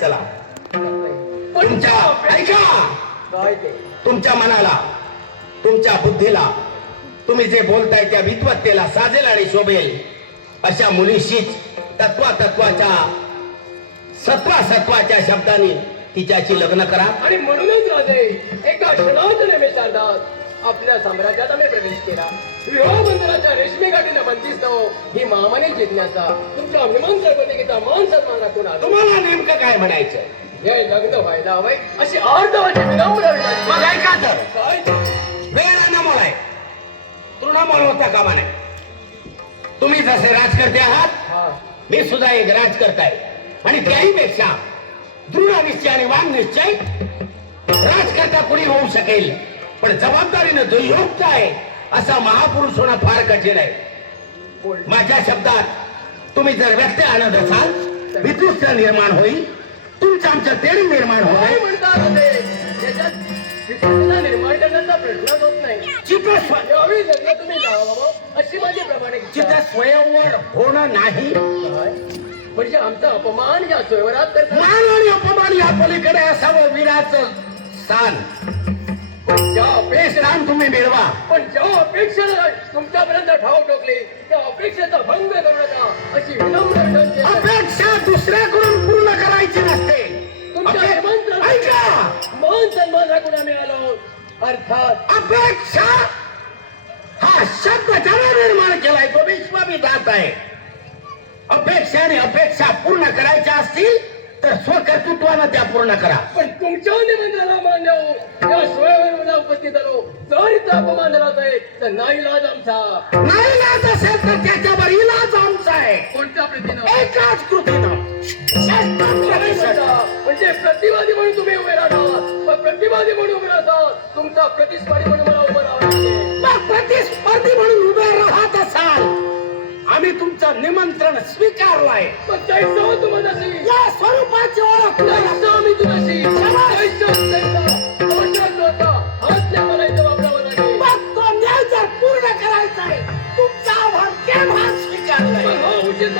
चला तुमच्या ऐका, तुमच्या मनाला, तुमच्या बुद्धीला तुम्ही जे बोलताय त्या विद्वत्तेला साजेल आणि शोभेल अशा मुलीशीच तत्वाच्या सत्वाच्या शब्दांनी तिच्याशी लग्न करा. आणि म्हणूनच राजे एका क्षणात निमेषार्धात आपल्या साम्राज्यात आम्ही प्रवेश केला. विवाह बंधनाच्या रेशमी गाठीने बंदिस्त ही मामाने जिज्ञासा तुमच्या अभिमान सर्वतिकीचा मान सन्मान राखून आलो. तुम्हाला नेमकं काय म्हणायचं? हे लग्न व्हायला हवंय अशी अर्धवाची विनम्र विनंती. मग ऐका तर, काय वेळ अनमोल आहे, तृणमोल होता कामा नाही. तुम्ही जसे राजकर्ते आहात, मी सुद्धा एक राजकर्ता आहे आणि त्याही पेक्षा दृढ निश्चय आणि वांग निश्चय राजकर्ता कुणी होऊ शकेल, पण जबाबदारीनं जो योग्य आहे असा महापुरुष होणं फार कठीण आहे. माझ्या शब्दात तुम्ही जर व्यक्त आणत असाल विदुष्ट निर्माण होईल, तुमच्या आमच्या तेढ निर्माण होईल. म्हणतात त्याच्यात विकृतीला निर्माण करण्याचा प्रश्नच होत नाही. यावेळी लग्न तुम्ही लावावं अशी माझी प्रमाणे जिथं स्वयंवर होणं नाही म्हणजे आमचा अपमान या स्वयंवरात करतात. मान आणि अपमान या पलीकडे असावं वीराचं स्थान. स्थान तुम्ही मिळवा, पण ज्या अपेक्षेला तुमच्यापर्यंत ठाव ठोकली त्या अपेक्षेचा भंग करू नका अशी विनम्र विनंती. अपेक्षा दुसऱ्याकडून पूर्ण करायची नसते. मान सन्मान राखून आम्ही आलो. अर्थात अपेक्षा हा शब्द ज्याने निर्माण केलाय तो विश्वविधाता आहे. अपेक्षा आणि अपेक्षा पूर्ण करायच्या असतील तर स्वकर्तृत्वानं त्या पूर्ण करा. पण तुमच्या निमंत्रणाला मान्य हो या स्वयंवराला उपस्थित आलो. जर इथं अपमान झाला तर नाही लाज आमचा. नाही लाज असेल तर त्याच्यावर इलाज आमचा आहे. कोणत्या प्रीतीनं? एकाच कृतीनं. म्हणजे प्रतिवादी म्हणून तुम्ही उभे राहतात. पण प्रतिवादी म्हणून उभे राहतात तुमचा प्रतिस्पर्धी म्हणून मला उभं राहावं लागेल. मग प्रतिस्पर्धी म्हणून उभे राहत असाल आम्ही तुमचं निमंत्रण स्वीकारलं आहे. पण त्याचं तुम्हाला या स्वरूपाची ओळख आम्ही तुझ्याशी वापरावं लागेल. मग तो न्याय जर पूर्ण करायचा आहे तुमचा आव्हान केव्हा स्वीकारलंय? उचित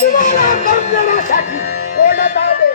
तुम्हाला करून देण्यासाठी ओढत आले.